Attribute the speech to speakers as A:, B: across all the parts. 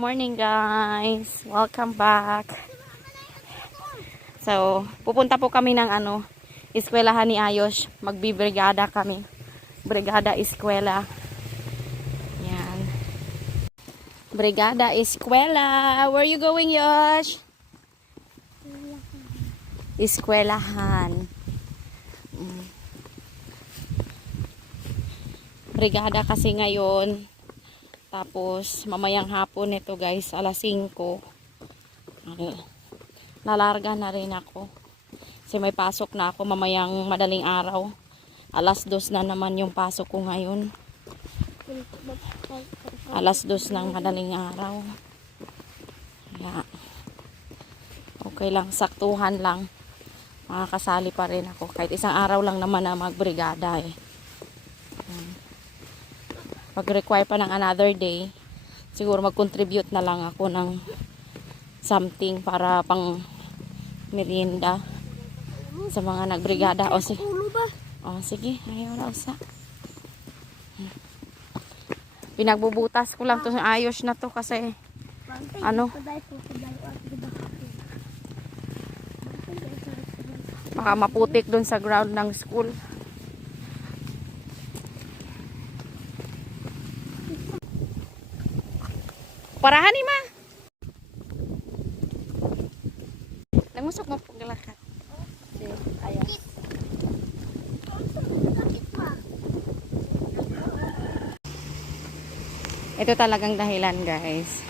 A: Morning guys. Welcome back. So, pupunta po kami ng ano, eskwelahan ni Ayos. Magbibrigada kami. Brigada eskwela. Yan. Brigada eskwela. Where you going, Yosh? Eskwelahan. Mm. Brigada kasi ngayon. Tapos, mamayang hapon ito guys, alas 5. Ano, Lalarga na rin ako. Kasi may pasok na ako mamayang madaling araw. Alas 2 na naman yung pasok ko ngayon. Alas 2 ng madaling araw. Kaya, okay lang, saktuhan lang. Makakasali pa rin ako. Kahit isang araw lang naman na magbrigada eh. Pag-require pa ng another day, siguro mag-contribute na lang ako ng something para pang merienda sa mga nagbrigada. O, si o sige, ayaw na usa. Pinagbubutas ko lang to ayos na to kasi Ano? baka maputik dun sa ground ng school. Parahan ni ma. Nangusok mo paglakat. Ayan. Ito talagang dahilan guys.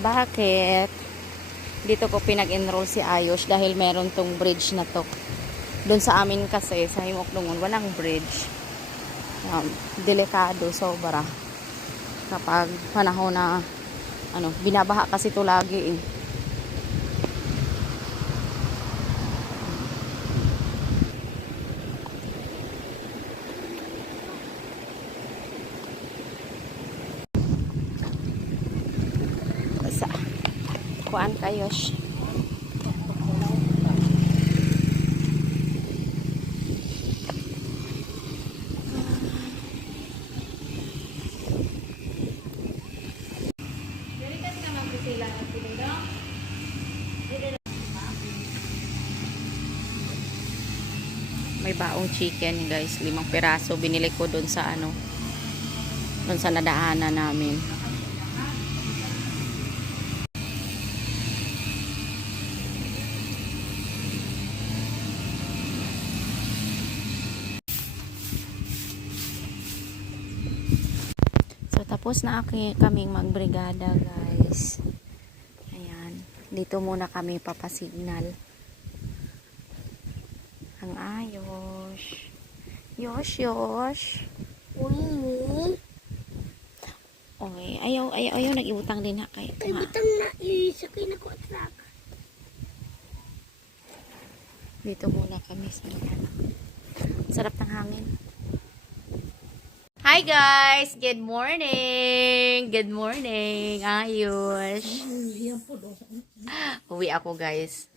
A: Bakit? Dito ko pinag-enroll si Ayos dahil meron tong bridge na to. Doon sa amin kasi, sa Himokdungon, walang bridge. Um, delikado, sobra. Kapag panahon na, ano, binabaha kasi to lagi eh. kuan kayo sh- may baong chicken guys limang piraso binili ko doon sa ano doon sa nadaanan namin So, tapos na aki, kaming magbrigada, guys. Ayan. Dito muna kami papasignal. Ang ayos. Yosh, yosh.
B: Uy,
A: Okay. Ayaw, ayaw, ayaw. Nag-ibutang din na kay.
B: Ay,
A: Ma.
B: bitang na isakay na ko at.
A: Dito muna kami sa ano. Sarap ng hangin. Hi guys! Good morning! Good morning! Ayos! Uwi ako guys.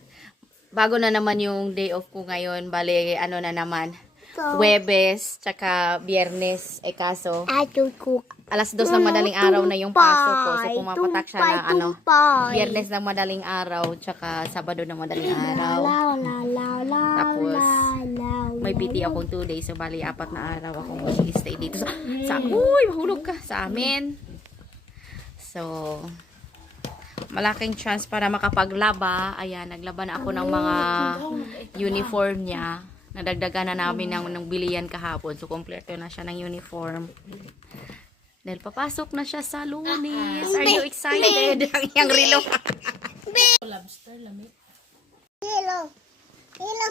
A: Bago na naman yung day off ko ngayon. Bale, ano na naman.
B: So,
A: Webes, tsaka Biyernes. Eh kaso,
B: ko.
A: alas dos ng madaling araw na yung pasok ko. So, pumapatak siya na ano. Biyernes ng madaling araw, tsaka Sabado ng madaling araw.
B: La, la, la, la,
A: Tapos, May BT akong 2 days. So, bali, apat na araw akong mag-stay dito. Sa, sa, uy, mahulog ka sa amin. So, malaking chance para makapaglaba. Ayan, naglaba na ako ng mga uniform niya. Nadagdagan na namin ng, ng bilian kahapon. So, kompleto na siya ng uniform. Dahil papasok na siya sa lunes. Are you excited? Ang iyang relo.
B: Hello. Hello.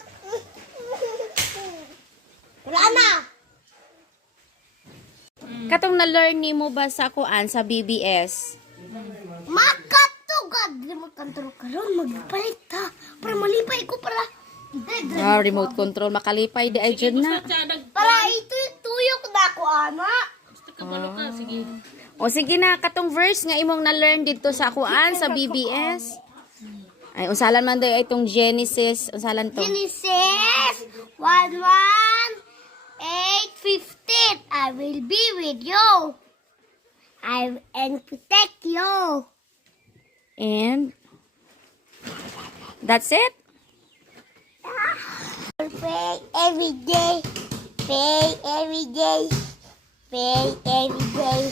B: Wala na.
A: Katong na-learn ni mo ba sa kuan sa BBS?
B: Makatugad. Remote control karon magpalit ha. Para malipay ko pala.
A: Ah, remote control makalipay di ay dyan na.
B: Para ito tuyok na ako, ana.
A: O sige na, katong verse nga imong na-learn dito sa kuan sa BBS. Ay, unsalan man daw itong Genesis. Unsalan to?
B: Genesis 1, 1, 8, 15. I will be with you. I and protect you.
A: And that's it?
B: Pray every day. Pray every day. Pray every day.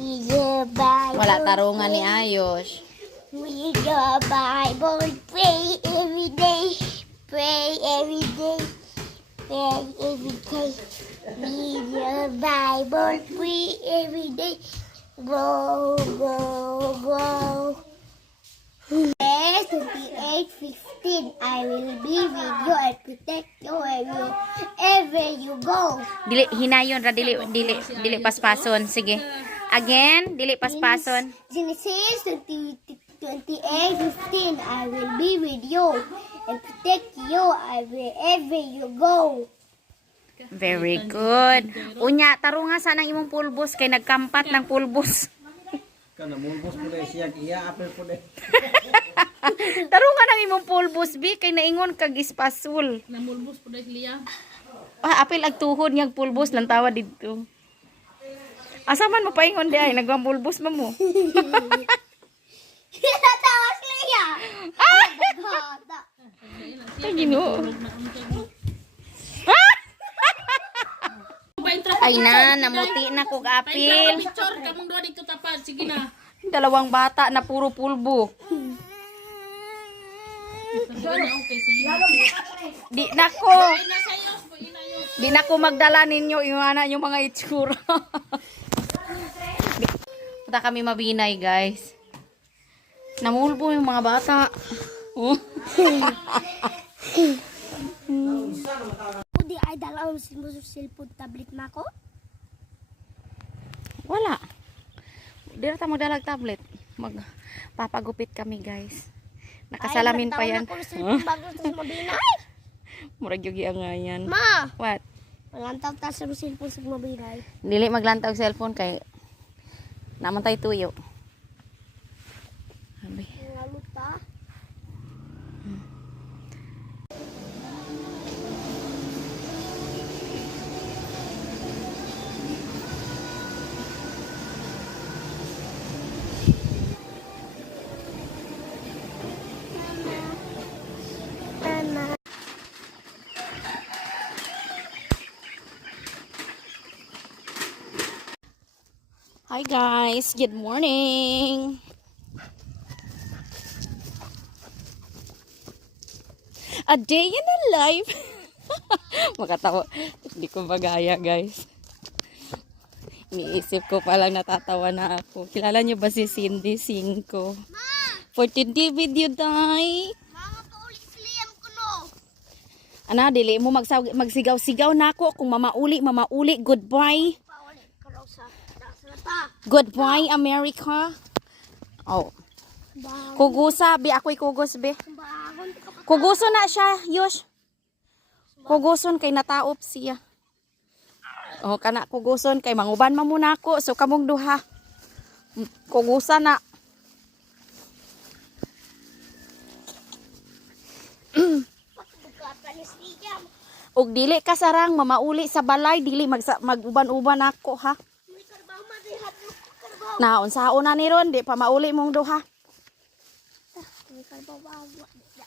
B: Read the Bible.
A: Wala tarungan ni Ayos.
B: Read the Bible. Pray every day. Pray every day. Pray every day. Read the Bible. Pray every day. Go, go. Yes, 28, 15. I will be with you and protect you wherever you go.
A: Dili hinayon ra dili dili dili paspason. Sige. Again, dili paspason.
B: Genesis 20, 28, 15. I will be with you and protect you wherever you go.
A: Very good. Unya, tarunga sa nang imong pulbos kay nagkampat ng pulbos.
C: Kana mulbos na siya iya apel po na.
A: tarunga ng imong pulbos bi kay naingon kag ispasul.
D: Namulbos po dahil liya.
A: Ah, apil ag tuhod niyang pulbos lang tawa dito. Asa man mo paingon di ay nagpulbos man mo.
B: Tawas niya!
A: Ah!
B: Gata.
A: Ay Ginoo. Ay na, namuti na kog apil.
D: picture kamong doon dito tapad. Sige na.
A: Dalawang bata na puro pulbo.
D: Sige na okay. Sige na.
A: Di
D: na yun.
A: Di na ko magdala ninyo yung ana yung mga itsura. Punta kami mabinay, guys. Namulbo yung mga bata. Oh.
B: Pwede ay dala mo sa cellphone tablet na ako?
A: Wala. Di na tayo magdalag tablet. Mag papagupit kami, guys. Nakasalamin pa yan.
B: Ay, sa mabinay.
A: Murag yung giangayan.
B: Ma!
A: What?
B: Malantaw ta sa cellphone sa mabinay.
A: Dili maglantaw cellphone kay naman tayo tuyo. Hi guys, good morning. A day in a life. Makatawa. Hindi ko magaya guys. Iniisip ko palang natatawa na ako. Kilala niyo ba si Cindy Cinco? For today video
B: no.
A: Ana, dili mo magsigaw-sigaw na ako. Kung mamauli, mamauli. Goodbye.
B: Paulit ko raw sa sa ta.
A: Goodbye, America. Oh. Kugusa, bi ako'y kugos, bi. Kuguso na siya, Yosh. Kuguson kay nataop siya. Oh, kana kuguson kay manguban man muna ako. So kamong duha. Mm, Kugusa na. Og dili ka sarang mamauli sa balay, dili magsa, maguban-uban ako ha.
B: May karbaho man di hadlok ko karbaho.
A: Na unsaon na ni ron, di pa mauli mong duha.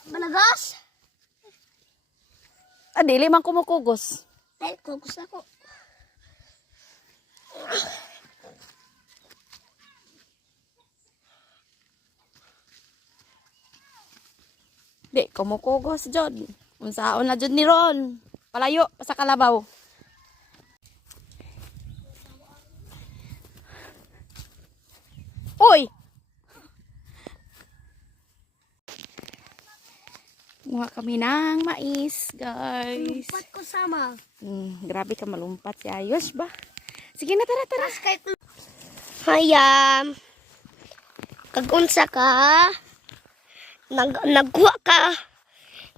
B: Malagas?
A: Ah, dili man kumukugos.
B: Dahil ko gusto ko.
A: Di kumukugos jud. Unsaon na jud ni ron. Palayo pa sa kalabaw. Uy! Muha kami ng mais, guys.
B: Lumpat ko sama.
A: Hmm, grabe ka malumpat si Ayos ba? Sige na, tara, tara.
B: Kay Hayam. Kagunsa ka. Nag nagwa ka.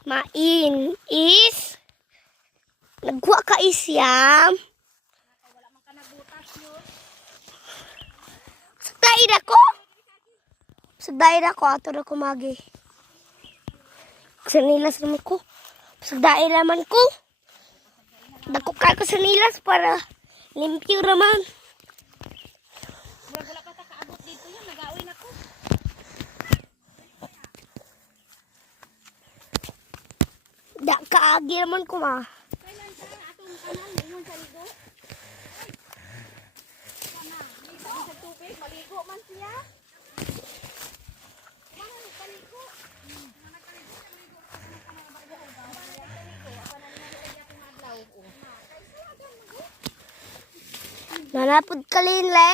B: Main is nagwa ka isyam. Sagdaid ako. Sagdaid ako ato na kumagi sa nilas naman ko. Sa naman ko. Dako ka ko sanilas para limpyo naman. Wala pa takaabot dito yun. Nag-aawin ako. Da, kaagi naman ko ma. Kailan sa atong kanal? Ingon sa ligo? Sana. Dito sa
A: tubig. Maligo man siya.
B: Linle.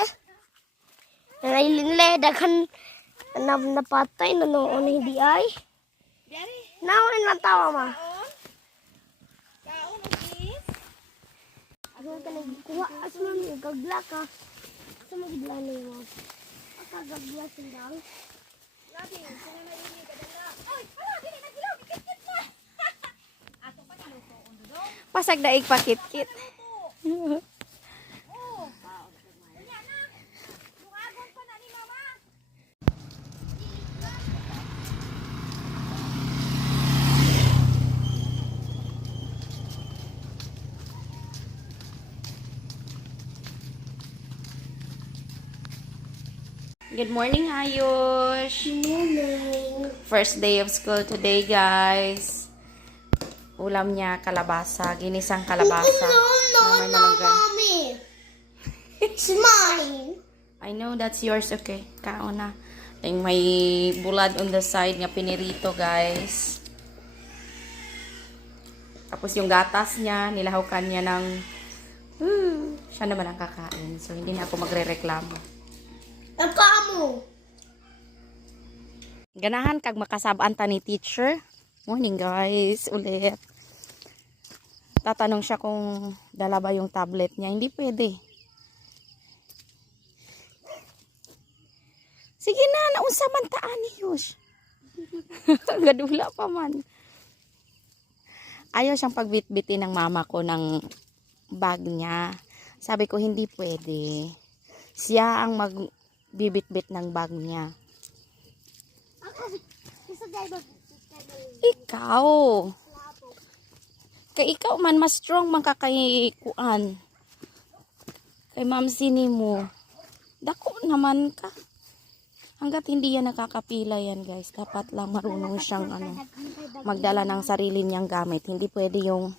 B: Nanay linle, daghan na napatay na noon hindi ay. Naon lang tawa ma. Ako ka nagkuha as mo gagla ka. Sa mga gidla na mo. Aka gagla sindang.
A: Pasag daig pakit-kit. Good morning, Ayush.
B: Morning.
A: First day of school today, guys. Ulam niya, kalabasa. Ginisang kalabasa.
B: No, no, no, mommy. It's mine.
A: I know that's yours. Okay, kaon na. Ting may bulad on the side nga pinirito, guys. Tapos yung gatas niya, nilahukan niya ng Hmm, siya naman ang kakain. So, hindi na ako magre-reklamo.
B: Ang paa mo.
A: Ganahan kag makasabaan ta ni teacher. Morning guys, ulit. Tatanong siya kung dala ba yung tablet niya. Hindi pwede. Sige na, naunsa man taan ni Yush. Gadula pa man. Ayaw siyang pagbitbitin ng mama ko ng bag niya. Sabi ko, hindi pwede. Siya ang magbibitbit ng bag niya. Ikaw. Kay ikaw man mas strong man ka kay Ma'am Sini mo. Dako naman ka. Hanggat hindi yan nakakapila yan guys. Dapat lang marunong siyang ano, magdala ng sarili niyang gamit. Hindi pwede yung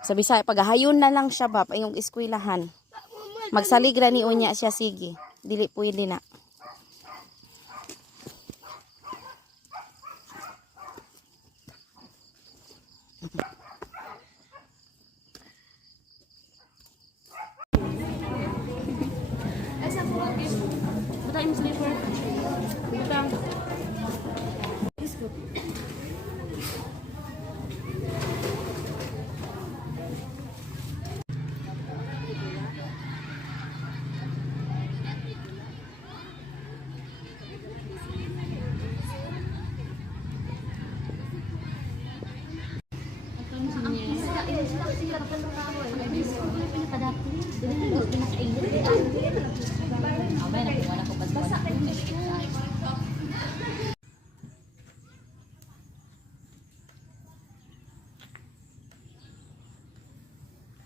A: sa Bisaya, paghahayon na lang siya ba, yung eskwelahan. Magsaligra ni unya siya, sige. Dili pwede na.
D: Butang yung slipper. Butang.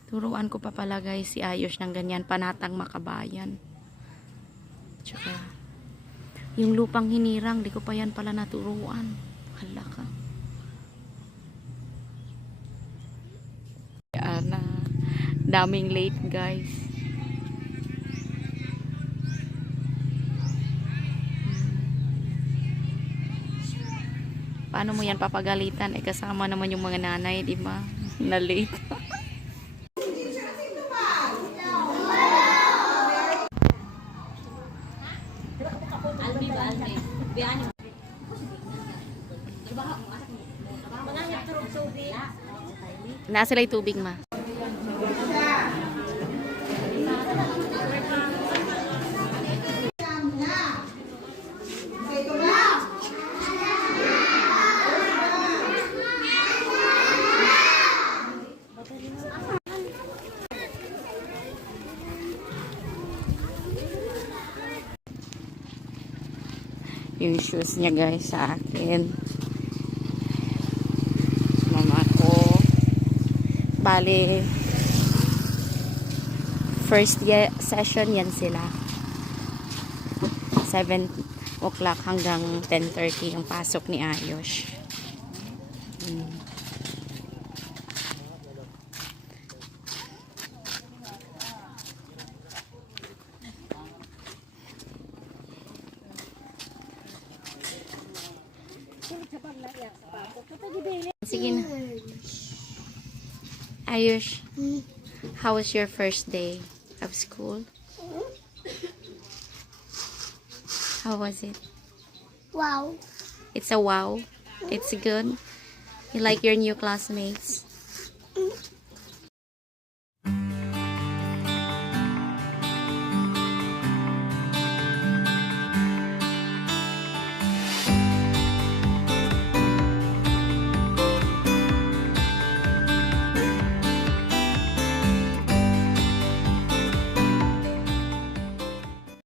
A: Turuan ko pa pala guys si Ayos ng ganyan panatang makabayan. Tsaka yung lupang hinirang, di ko pa yan pala naturuan. Hala ka. Yan na. Daming late guys. Paano mo yan papagalitan? Eh kasama naman yung mga nanay, di ba? Na late. Nasa sila tubig ma. Yung shoes niya guys sa akin. Mama ko. Bali, first year session yan sila. 7 o'clock hanggang 10.30 yung pasok ni Ayos. Hmm. Sige na. Ayush, how was your first day of school? How was it?
B: Wow.
A: It's a wow. It's good. You like your new classmates?